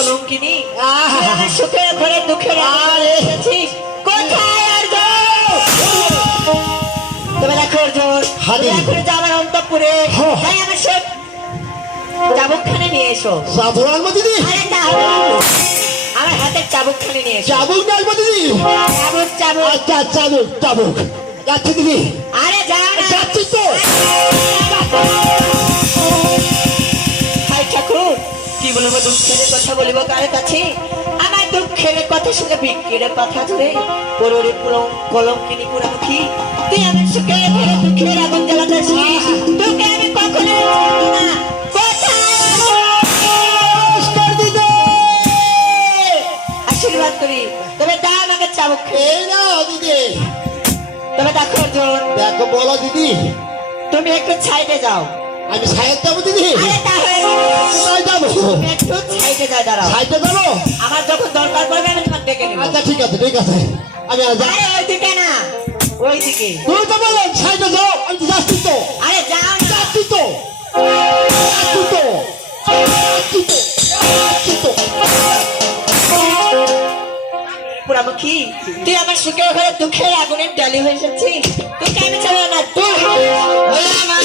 কলঙ্কিনী আমার সুখের ঘরে দুঃখের এসেছিস কোথায় অর্জুন? তবে দেখো অর্জুন, এখন যে আমার অন্তঃপুরে তাই আমার সব চাবুকখানে নিয়ে এসো। চাবুক আনবো দিদি? আরে না, আমার হাতের চাবুকখানে নিয়ে এসো। চাবুক আনবো দিদি? চাবুক চাবুক। আচ্ছা চাবুক চাবুক যাচ্ছি দিদি। আরে যাও না। যাচ্ছি তো। হাই ঠাকুর, কি বলবো, দুঃখের কথা বলিব কার কাছে? আমার দুঃখের কথা শুনে বিক্রির কথা ধরে পররে কলঙ্কিনী পুরামুখী, তুই আমার সুখে ঘরে দুঃখের আগুন জ্বালাতেছিস, তোকে আমি কখনো ছাড়বো না। আশীর্বাদ করি, তবে দাও আমাকে চাবুক। এই না দিদি। তবে দেখো অর্জুন, দেখো বলো দিদি। তুমি একটু সাইডে যাও। আমি সাইড যাবো দিদি? আরে তাহলে কোথায় যাবো? একটু সাইডে যাও, দাঁড়াও। সাইডে যাবো? আমার যখন দরকার পড়বে আমি তোমার ডেকে নেব। আচ্ছা ঠিক আছে ঠিক আছে। আমি আর আরে ওইদিকে না, ওইদিকে। তুমি তো বলেন সাইডে যাও, আমি তো যাচ্ছি তো। আরে যাও না। যাচ্ছি তো যাচ্ছি তো যাচ্ছি তো যাচ্ছি তো। পুরামুখী, তুই আমার সুখের ঘরে দুঃখের আগুনের ডালি হয়ে এসেছিস, তোকে আমি ছাড়বো না। তুই আমার